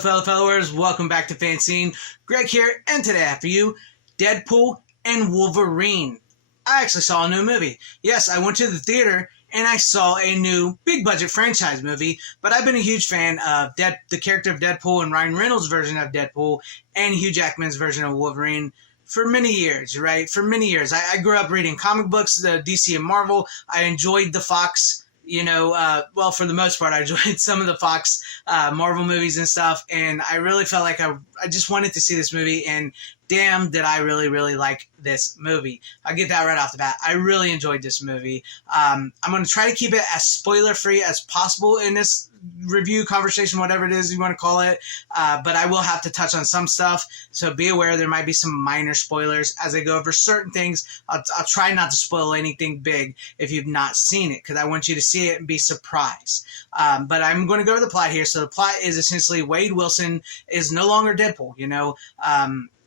fellow followers, welcome back to FanZcene. Greg here, and today I have for you Deadpool and Wolverine. I actually saw a new movie. Yes, I went to the theater and I saw a new big budget franchise movie, but I've been a huge fan of the character of Deadpool and Ryan Reynolds' version of Deadpool and Hugh Jackman's version of Wolverine for many years, right? For many years. I grew up reading comic books, the DC and Marvel. I enjoyed the Fox, well, for the most part, I enjoyed some of the Fox Marvel movies and stuff, and I really felt like I just wanted to see this movie, and damn, did I really, really like this movie. I'll get that right off the bat. I really enjoyed this movie. I'm going to try to keep it as spoiler-free as possible in this review, conversation, whatever it is you want to call it, but I will have to touch on some stuff, so be aware there might be some minor spoilers as I go over certain things. I'll try not to spoil anything big if you've not seen it, because I want you to see it and be surprised. But I'm going to go to the plot here. So the plot is essentially Wade Wilson is no longer Deadpool,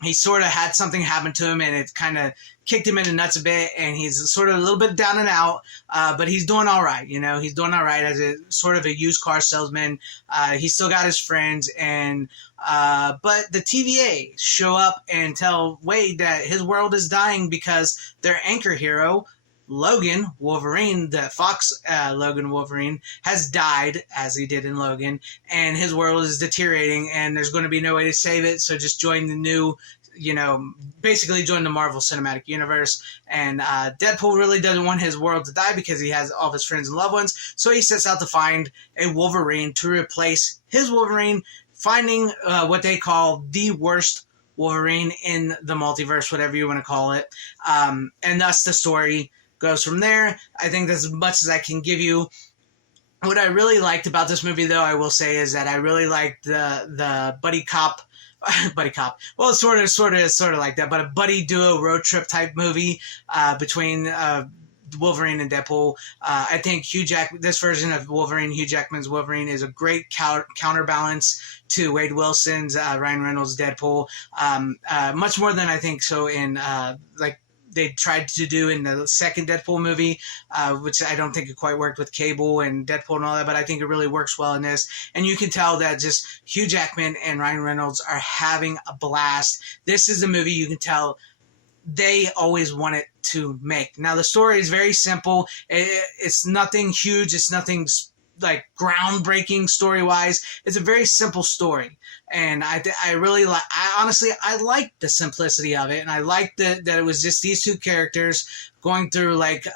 he sort of had something happen to him, and it kind of kicked him in the nuts a bit, and he's sort of a little bit down and out, but he's doing all right, he's doing all right as a sort of a used car salesman. He's still got his friends, and but the TVA show up and tell Wade that his world is dying because their anchor hero, Logan Wolverine, the Fox Logan Wolverine, has died, as he did in Logan, and his world is deteriorating, and there's going to be no way to save it, so just join the new, basically join the Marvel Cinematic Universe. And Deadpool really doesn't want his world to die because he has all of his friends and loved ones, so he sets out to find a Wolverine to replace his Wolverine, finding what they call the worst Wolverine in the multiverse, whatever you want to call it, and thus the story goes from there. I think that's as much as I can give you. What I really liked about this movie, though, I will say, is that I really liked the buddy cop. Well, it's sort of like that, but a buddy duo road trip type movie between Wolverine and Deadpool. I think this version of Wolverine, Hugh Jackman's Wolverine, is a great counterbalance to Wade Wilson's Ryan Reynolds' Deadpool. Much more than I think so in they tried to do in the second Deadpool movie, which I don't think it quite worked with Cable and Deadpool and all that, but I think it really works well in this. And you can tell that just Hugh Jackman and Ryan Reynolds are having a blast. This is a movie you can tell they always wanted to make. Now, the story is very simple. It's nothing huge. It's nothing like groundbreaking story-wise. It's a very simple story, and I really like. I liked the simplicity of it, and I liked that it was just these two characters going through like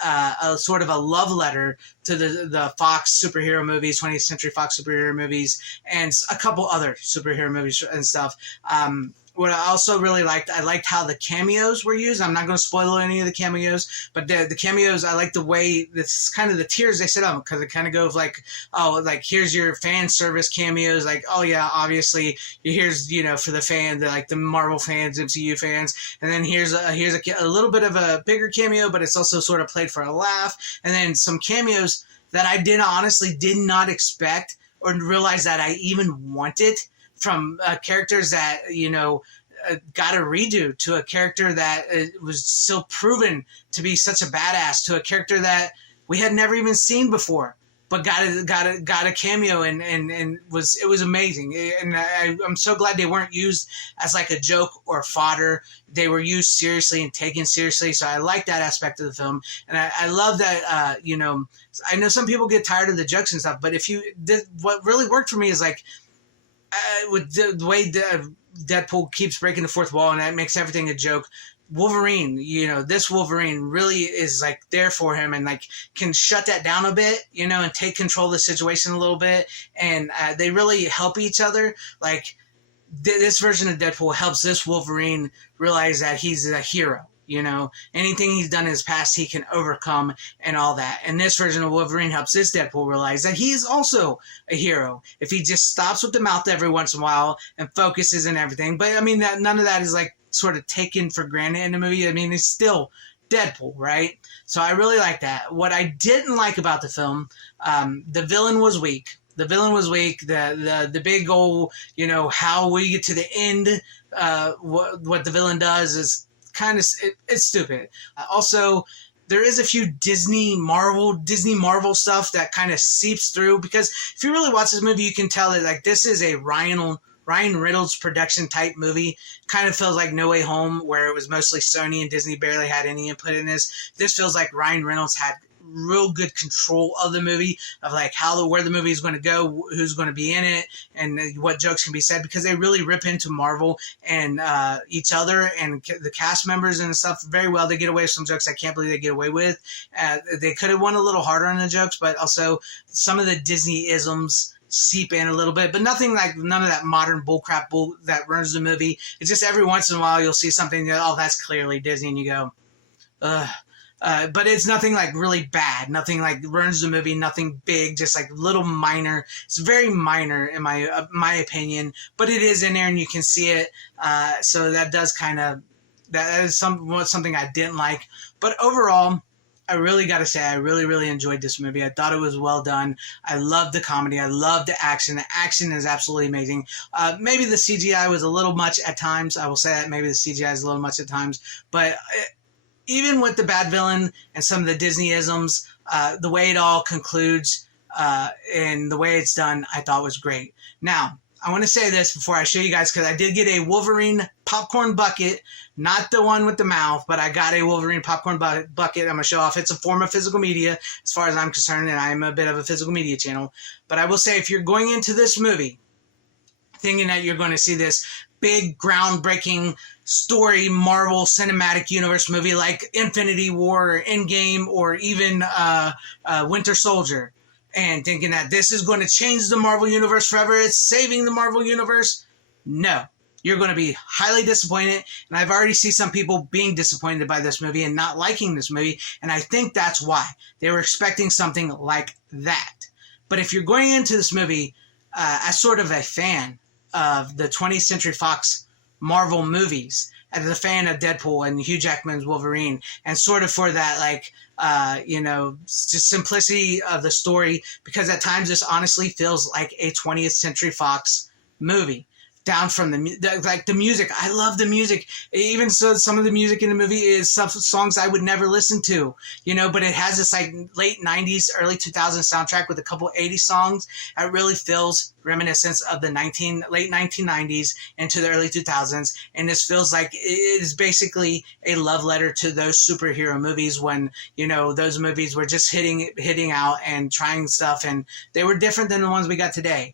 a sort of a love letter to the Fox superhero movies, 20th Century Fox superhero movies, and a couple other superhero movies and stuff. What I also really liked, I liked how the cameos were used. I'm not going to spoil any of the cameos, but the cameos, I like the way, this kind of the tiers they set up, because it kind of goes like, oh, like here's your fan service cameos, like, oh yeah, obviously here's, for the fan, the Marvel fans, MCU fans, and then here's a little bit of a bigger cameo, but it's also sort of played for a laugh, and then some cameos that I honestly did not expect or realize that I even wanted, from characters that, got a redo, to a character that was still proven to be such a badass, to a character that we had never even seen before, but got a cameo, and it was amazing. And I'm so glad they weren't used as like a joke or fodder. They were used seriously and taken seriously. So I like that aspect of the film, and I love that. I know some people get tired of the jokes and stuff, but what really worked for me is like, with the way Deadpool keeps breaking the fourth wall, and that makes everything a joke. Wolverine, this Wolverine really is like there for him, and like can shut that down a bit, and take control of the situation a little bit. And they really help each other. Like this version of Deadpool helps this Wolverine realize that he's a hero. Anything he's done in his past, he can overcome and all that. And this version of Wolverine helps this Deadpool realize that he is also a hero if he just stops with the mouth every once in a while and focuses and everything. But I mean, that none of that is like sort of taken for granted in the movie. I mean, it's still Deadpool, right? So I really like that. What I didn't like about the film, the villain was weak. The villain was weak. The big old, how we get to the end, what the villain does is kind of, it's stupid. Also, there is a few Disney Marvel stuff that kind of seeps through, because if you really watch this movie, you can tell that like this is a Ryan Ryan Reynolds production type movie. Kind of feels like No Way Home, where it was mostly Sony and Disney barely had any input in this. This feels like Ryan Reynolds had real good control of the movie, of like where the movie is going to go, who's going to be in it, and what jokes can be said, because they really rip into Marvel and each other and the cast members and stuff very well. They get away with some jokes I can't believe they get away with. They could have won a little harder on the jokes, but also some of the Disney isms seep in a little bit, but none of that modern bullcrap that ruins the movie. It's just every once in a while you'll see something that, oh, that's clearly Disney, and you go, ugh. But it's nothing like really bad, nothing like ruins the movie, nothing big, just like little minor. It's very minor in my opinion, but it is in there and you can see it. So that does that is something I didn't like. But overall, I really got to say, I really, really enjoyed this movie. I thought it was well done. I loved the comedy. I loved the action. The action is absolutely amazing. Maybe the CGI was a little much at times. I will say that maybe the CGI is a little much at times, but even with the bad villain and some of the Disney-isms, the way it all concludes and the way it's done, I thought was great. Now, I want to say this before I show you guys, because I did get a Wolverine popcorn bucket, not the one with the mouth, but I got a Wolverine popcorn bucket I'm going to show off. It's a form of physical media as far as I'm concerned, and I'm a bit of a physical media channel. But I will say, if you're going into this movie thinking that you're going to see this big, groundbreaking story Marvel Cinematic Universe movie like Infinity War or Endgame or even Winter Soldier, and thinking that this is going to change the Marvel Universe forever, it's saving the Marvel Universe, no. You're going to be highly disappointed, and I've already seen some people being disappointed by this movie and not liking this movie, and I think that's why. They were expecting something like that. But if you're going into this movie as sort of a fan of the 20th Century Fox Marvel movies, as a fan of Deadpool and Hugh Jackman's Wolverine, and sort of for that, just simplicity of the story, because at times this honestly feels like a 20th Century Fox movie. Down from the music. I love the music. Even so, some of the music in the movie is some songs I would never listen to, but it has this like late 90s, early 2000s soundtrack with a couple 80s songs. It really feels reminiscence of the late 1990s into the early 2000s. And this feels like it is basically a love letter to those superhero movies when, those movies were just hitting out and trying stuff, and they were different than the ones we got today.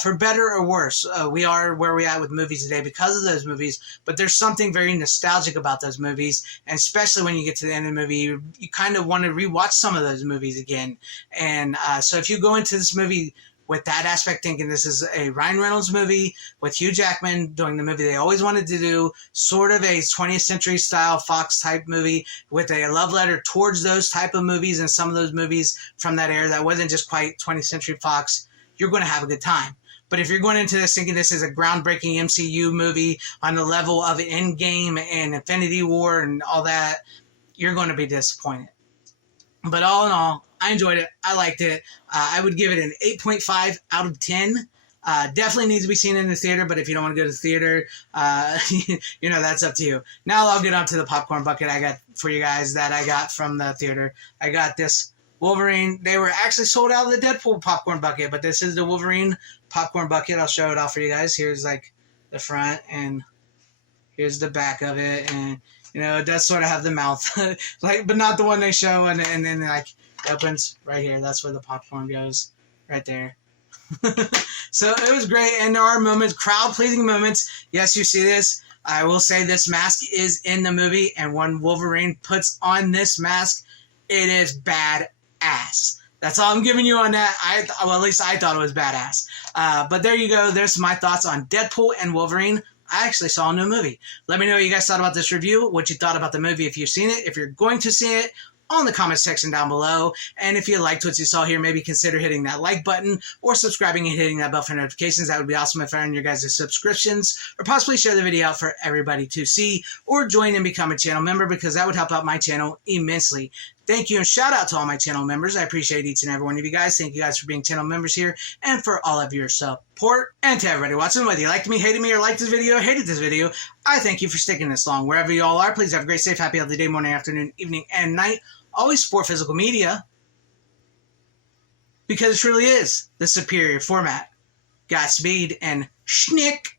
For better or worse, we are where we are with movies today because of those movies, but there's something very nostalgic about those movies, and especially when you get to the end of the movie, you kind of want to rewatch some of those movies again. And so if you go into this movie with that aspect, thinking this is a Ryan Reynolds movie with Hugh Jackman doing the movie they always wanted to do, sort of a 20th century style Fox type movie with a love letter towards those type of movies and some of those movies from that era that wasn't just quite 20th century Fox, you're going to have a good time. But if you're going into this thinking this is a groundbreaking MCU movie on the level of Endgame and Infinity War and all that, you're going to be disappointed. But all in all, I enjoyed it. I liked it. I would give it an 8.5 out of 10. Definitely needs to be seen in the theater, but if you don't want to go to the theater, that's up to you. Now I'll get on to the popcorn bucket I got for you guys that I got from the theater. I got this Wolverine. They were actually sold out of the Deadpool popcorn bucket, but this is the Wolverine popcorn bucket. I'll show it off for you guys. Here's like the front, and here's the back of it, and it does sort of have the mouth, but not the one they show, and then like it opens right here. That's where the popcorn goes, right there. So it was great, and there are moments, crowd-pleasing moments. Yes, you see this. I will say this mask is in the movie, and when Wolverine puts on this mask, it is badass. That's all I'm giving you on that. At least I thought it was badass. But there you go. There's my thoughts on Deadpool and Wolverine. I actually saw a new movie. Let me know what you guys thought about this review, what you thought about the movie if you've seen it, if you're going to see it, on the comment section down below. And if you liked what you saw here, maybe consider hitting that like button or subscribing and hitting that bell for notifications. That would be awesome if I earned your guys' subscriptions, or possibly share the video out for everybody to see, or join and become a channel member, because that would help out my channel immensely. Thank you, and shout out to all my channel members. I appreciate each and every one of you guys. Thank you guys for being channel members here and for all of your support. And to everybody watching, whether you liked me, hated me, or liked this video, or hated this video, I thank you for sticking this long. Wherever you all are, please have a great, safe, happy, healthy day, morning, afternoon, evening, and night. Always support physical media, because it truly is the superior format. Godspeed and Schnick.